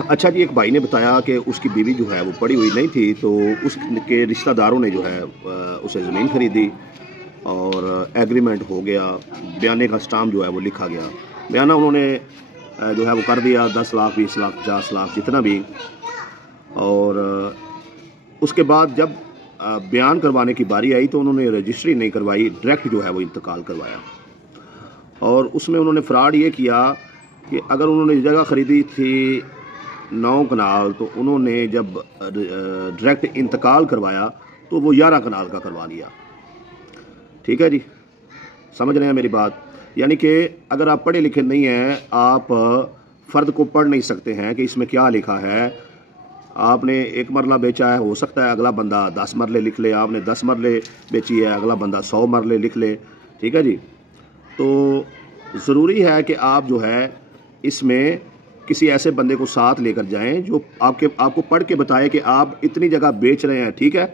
अच्छा जी, एक भाई ने बताया कि उसकी बीवी जो है वो पढ़ी हुई नहीं थी, तो उसके रिश्तेदारों ने जो है उसे ज़मीन खरीदी और एग्रीमेंट हो गया। बयाने का स्टाम्प जो है वो लिखा गया। बयाना उन्होंने जो है वो कर दिया, 10 लाख 20 लाख 50 लाख जितना भी। और उसके बाद जब बयान करवाने की बारी आई तो उन्होंने रजिस्ट्री नहीं करवाई, डायरेक्ट जो है वो इंतकाल करवाया। और उसमें उन्होंने फ्रॉड ये किया कि अगर उन्होंने जगह ख़रीदी थी 9 कनाल, तो उन्होंने जब डायरेक्ट इंतकाल करवाया तो वो 11 कनाल का करवा लिया। ठीक है जी, समझ रहे हैं मेरी बात? यानी कि अगर आप पढ़े लिखे नहीं हैं, आप फ़र्द को पढ़ नहीं सकते हैं कि इसमें क्या लिखा है। आपने 1 मरला बेचा है, हो सकता है अगला बंदा 10 मरले लिख ले। आपने 10 मरले बेची है, अगला बंदा 100 मरले लिख ले। ठीक है जी, तो ज़रूरी है कि आप जो है इसमें किसी ऐसे बंदे को साथ लेकर जाएं जो आपको पढ़ के बताए कि आप इतनी जगह बेच रहे हैं। ठीक है,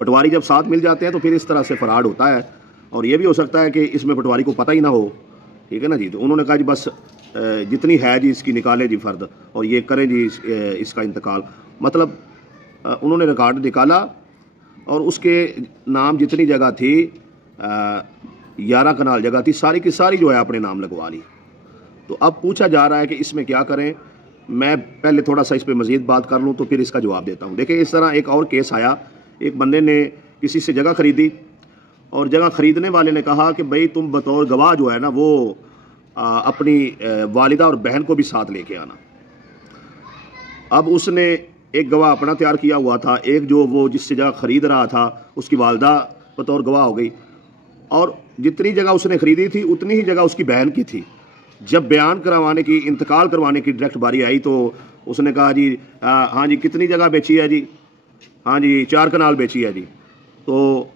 पटवारी जब साथ मिल जाते हैं तो फिर इस तरह से फ्रॉड होता है। और ये भी हो सकता है कि इसमें पटवारी को पता ही ना हो। ठीक है ना जी, तो उन्होंने कहा जी बस जितनी है जी इसकी निकाले जी फ़र्द, और ये करें जी इसका इंतकाल। मतलब उन्होंने रिकॉर्ड निकाला और उसके नाम जितनी जगह थी, 11 कनाल जगह थी, सारी की सारी जो है अपने नाम लगवा ली। तो अब पूछा जा रहा है कि इसमें क्या करें। मैं पहले थोड़ा सा इस पर मज़ीद बात कर लूँ तो फिर इसका जवाब देता हूँ। देखिए, इस तरह एक और केस आया। एक बंदे ने किसी से जगह ख़रीदी और जगह ख़रीदने वाले ने कहा कि भाई तुम बतौर गवाह जो है ना वो अपनी वालिदा और बहन को भी साथ लेके आना। अब उसने एक गवाह अपना तैयार किया हुआ था, एक जो वो जिससे जगह ख़रीद रहा था उसकी वालिदा बतौर गवाह हो गई, और जितनी जगह उसने ख़रीदी थी उतनी ही जगह उसकी बहन की थी। जब बयान करवाने की, इंतकाल करवाने की डायरेक्ट बारी आई तो उसने कहा जी हाँ जी कितनी जगह बेची है जी? हाँ जी 4 कनाल बेची है जी। तो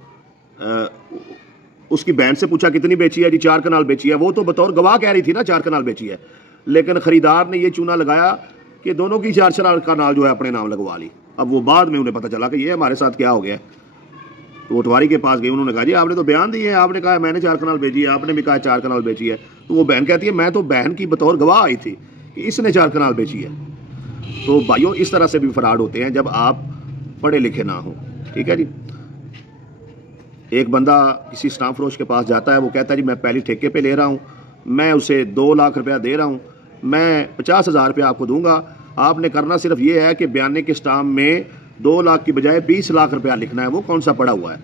उसकी बहन से पूछा कितनी बेची है जी? 4 कनाल बेची है। वो तो बतौर गवाह कह रही थी ना 4 कनाल बेची है, लेकिन ख़रीदार ने ये चूना लगाया कि दोनों की 4 कनाल जो है अपने नाम लगवा ली। अब वो बाद में उन्हें पता चला कि ये हमारे साथ क्या हो गया। तो पटवारी के पास गई, उन्होंने कहा जी आपने तो बयान दिए हैं, आपने कहा मैंने 4 कनाल बेची है, आपने भी कहा 4 कनाल बेची है। तो वो बहन कहती है मैं तो बहन की बतौर गवाह आई थी कि इसने 4 कनाल बेची है। तो भाइयों, इस तरह से भी फ्रॉड होते हैं जब आप पढ़े लिखे ना हो। ठीक है जी, एक बंदा किसी स्टाम्प फरोश के पास जाता है, वो कहता है जी मैं पहली ठेके पे ले रहा हूँ, मैं उसे 2 लाख रुपया दे रहा हूँ, मैं 50,000 रुपया आपको दूंगा। आपने करना सिर्फ ये है कि बयाने के स्टाम्प में 2 लाख की बजाय 20 लाख रुपया लिखना है। वो कौन सा पड़ा हुआ है?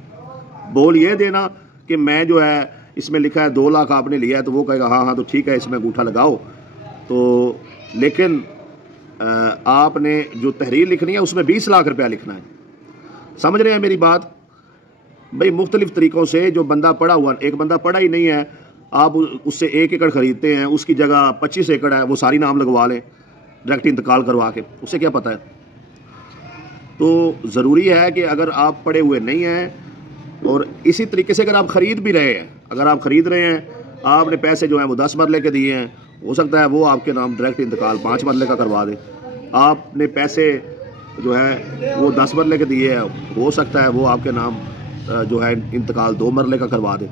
बोल ये देना कि मैं जो है इसमें लिखा है 2 लाख आपने लिया है, तो वो कहेगा हाँ हाँ तो ठीक है इसमें अंगूठा लगाओ। तो लेकिन आपने जो तहरीर लिखनी है उसमें 20 लाख रुपया लिखना है। समझ रहे हैं मेरी बात? भाई मुख्तलिफ तरीक़ों से जो बंदा पढ़ा हुआ, एक बंदा पढ़ा ही नहीं है, आप उससे 1 एकड़ ख़रीदते हैं, उसकी जगह 25 एकड़ है, वो सारी नाम लगवा लें डायरेक्ट इंतकाल करवा के, उसे क्या पता है? तो ज़रूरी है कि अगर आप पढ़े हुए नहीं हैं, और इसी तरीके से अगर आप ख़रीद भी रहे हैं, अगर आप ख़रीद रहे हैं, आपने पैसे जो हैं वो 10 मरले के दिए हैं, हो सकता है वो आपके नाम डायरेक्ट इंतकाल 5 मरले का करवा दे। आपने पैसे जो है वो 10 मरले के दिए हैं, हो सकता है वो आपके नाम जो है इंतकाल 2 मरले का करवा दे।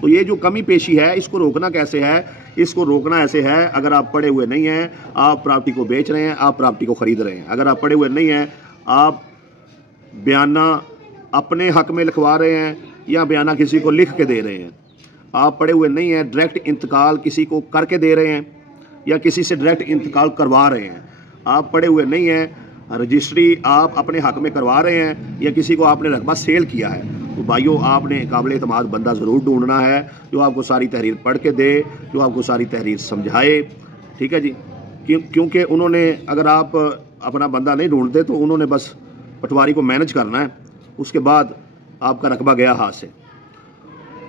तो ये जो कमी पेशी है, इसको रोकना कैसे है? इसको रोकना ऐसे है, अगर आप पढ़े हुए नहीं हैं, आप प्रॉपर्टी को बेच रहे हैं, आप प्रॉपर्टी को ख़रीद रहे हैं, अगर आप पढ़े हुए नहीं हैं, आप बयाना अपने हक में लिखवा रहे हैं या बयाना किसी को लिख के दे रहे हैं, आप पढ़े हुए नहीं हैं, डायरेक्ट इंतकाल किसी को करके दे रहे हैं या किसी से डायरेक्ट इंतकाल करवा रहे हैं, आप पढ़े हुए नहीं हैं, रजिस्ट्री आप अपने हक में करवा रहे हैं या किसी को आपने रकबा सेल किया है, तो भाइयों आपने काबिल एतमाद बंदा ज़रूर ढूंढना है जो आपको सारी तहरीर पढ़ के दे, जो आपको सारी तहरीर समझाए। ठीक है जी, क्योंकि उन्होंने, अगर आप अपना बंदा नहीं ढूंढते तो उन्होंने बस पटवारी को मैनेज करना है, उसके बाद आपका रकबा गया हाथ से।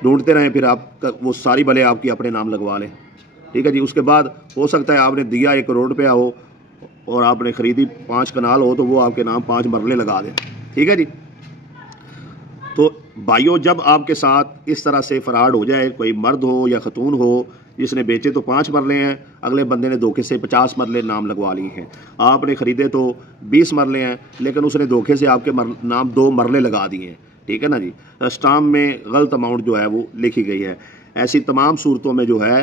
ढूंढते रहें, फिर आप वो सारी भले आपकी अपने नाम लगवा लें। ठीक है जी, उसके बाद हो सकता है आपने दिया 1 करोड़ रुपया हो और आपने ख़रीदी 5 कनाल हो, तो वो आपके नाम 5 मरले लगा दें। ठीक है जी, तो भाइयों जब आपके साथ इस तरह से फ्रॉड हो जाए, कोई मर्द हो या खतून हो, जिसने बेचे तो 5 मरले हैं, अगले बंदे ने धोखे से 50 मरले नाम लगवा लिए हैं, आपने ख़रीदे तो 20 मरले हैं, लेकिन उसने धोखे से आपके नाम 2 मरले लगा दिए हैं। ठीक है ना जी, स्टाम्प में गलत अमाउंट जो है वो लिखी गई है। ऐसी तमाम सूरतों में जो है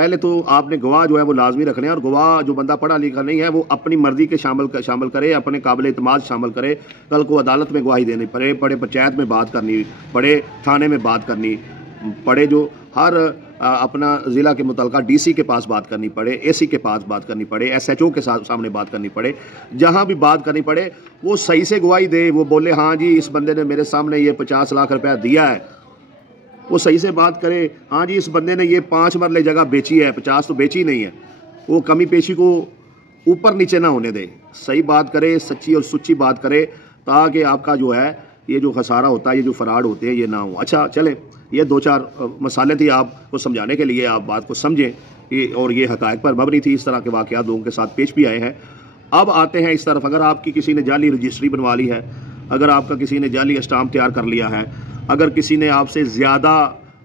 पहले तो आपने गवाह जो है वो लाजमी रखने हैं, और गवाह जो बंदा पढ़ा लिखा नहीं है वो अपनी मर्जी के शामिल करे, अपने काबिल इत्माद शामिल करे। कल को अदालत में गवाही देनी पड़े, पंचायत में बात करनी पड़े, थाने में बात करनी पड़े, जो हर अपना ज़िला के मुतलका DC के पास बात करनी पड़े, AC के पास बात करनी पड़े, SHO के सामने बात करनी पड़े, जहाँ भी बात करनी पड़े वो सही से गवाही दे, वो बोले हाँ जी इस बंदे ने मेरे सामने ये 50 लाख रुपया दिया है, वो सही से बात करे। हाँ जी इस बंदे ने ये 5 मरले जगह बेची है, 50 तो बेची नहीं है, वो कमी पेशी को ऊपर नीचे ना होने दे, सही बात करे, सच्ची और सुच्ची बात करे, ताकि आपका जो है ये जो खसारा होता है, ये जो फ्रॉड होते हैं, ये ना हो। अच्छा चले, ये 2-4 मसाले थे आपको समझाने के लिए, आप बात को समझें, और ये हक़ाइक़ पर मबनी थी, इस तरह के वाक़यात लोगों के साथ पेश भी आए हैं। अब आते हैं इस तरफ, अगर आपकी किसी ने जाली रजिस्ट्री बनवा ली है, अगर आपका किसी ने जाली स्टाम्प तैयार कर लिया है, अगर किसी ने आपसे ज़्यादा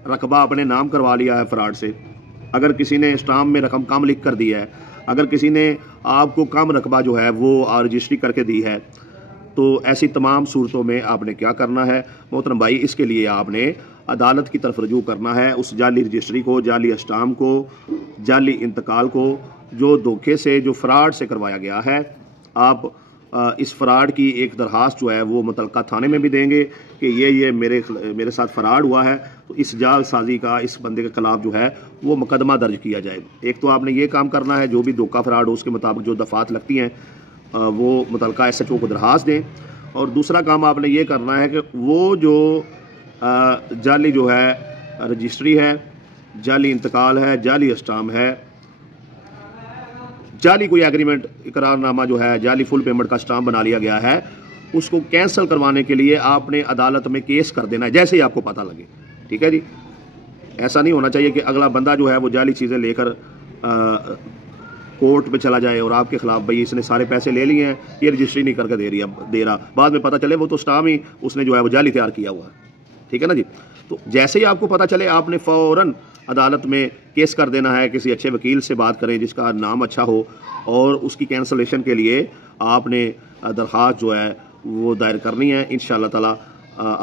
रकबा अपने नाम करवा लिया है फ्रॉड से, अगर किसी ने स्टाम्प में रकम कम लिख कर दी है, अगर किसी ने आपको कम रकबा जो है वो रजिस्ट्री करके दी है, तो ऐसी तमाम सूरतों में आपने क्या करना है मोहतरम भाई, इसके लिए आपने अदालत की तरफ रजू करना है उस जाली रजिस्ट्री को, जाली स्टाम्प को, जाली इंतकाल को, जो धोखे से, जो फ्रॉड से करवाया गया है। आप इस फ्रॉड की एक दरखास्त जो है वो मुतलका थाने में भी देंगे कि ये मेरे साथ फ्रॉड हुआ है, तो इस जाल साजी का इस बंदे के खिलाफ जो है वो मुकदमा दर्ज किया जाए। एक तो आपने ये काम करना है, जो भी धोखा फ्रॉड हो उसके मुताबिक जो दफ़ात लगती हैं वो मुतलका SHO को दरखास्त दें, और दूसरा काम आपने ये करना है कि वो जो जाली जो है रजिस्ट्री है, जाली इंतकाल है, जाली स्टाम्प है, जाली कोई एग्रीमेंट इकरारनामा जो है, जाली फुल पेमेंट का स्टाम्प बना लिया गया है, उसको कैंसिल करवाने के लिए आपने अदालत में केस कर देना है जैसे ही आपको पता लगे। ठीक है जी, ऐसा नहीं होना चाहिए कि अगला बंदा जो है वो जाली चीज़ें लेकर कोर्ट में चला जाए और आपके खिलाफ भाई इसने सारे पैसे ले लिए हैं, ये रजिस्ट्री नहीं करके दे रहा, बाद में पता चले वो तो स्टाम्प ही उसने जो है वो जाली तैयार किया हुआ है। ठीक है ना जी, तो जैसे ही आपको पता चले आपने फ़ौरन अदालत में केस कर देना है, किसी अच्छे वकील से बात करें जिसका नाम अच्छा हो, और उसकी कैंसलेशन के लिए आपने दरख्वास्त जो है वो दायर करनी है। इंशाअल्लाह ताला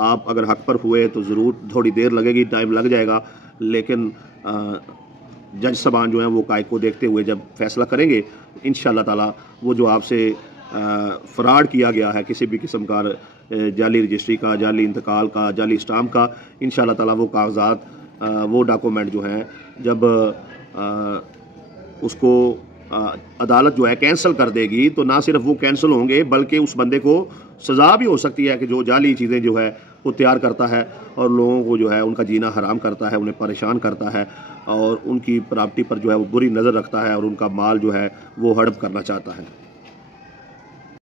आप अगर हक़ पर हुए तो ज़रूर, थोड़ी देर लगेगी, टाइम लग जाएगा, लेकिन जज साहबान जो हैं वो कायद को देखते हुए जब फैसला करेंगे इंशाअल्लाह ताला वो जो आपसे फ्रॉड किया गया है किसी भी किस्म का, जाली रजिस्ट्री का, जाली इंतकाल का, जाली स्टाम्प का, इंशाअल्लाह ताला वो कागजात, वो डॉक्यूमेंट जो हैं जब उसको अदालत जो है कैंसिल कर देगी, तो ना सिर्फ वो कैंसिल होंगे बल्कि उस बंदे को सज़ा भी हो सकती है कि जो जाली चीज़ें जो है वो तैयार करता है और लोगों को जो है उनका जीना हराम करता है, उन्हें परेशान करता है, और उनकी प्रॉपर्टी पर जो है वो बुरी नज़र रखता है, और उनका माल जो है वो हड़प करना चाहता है।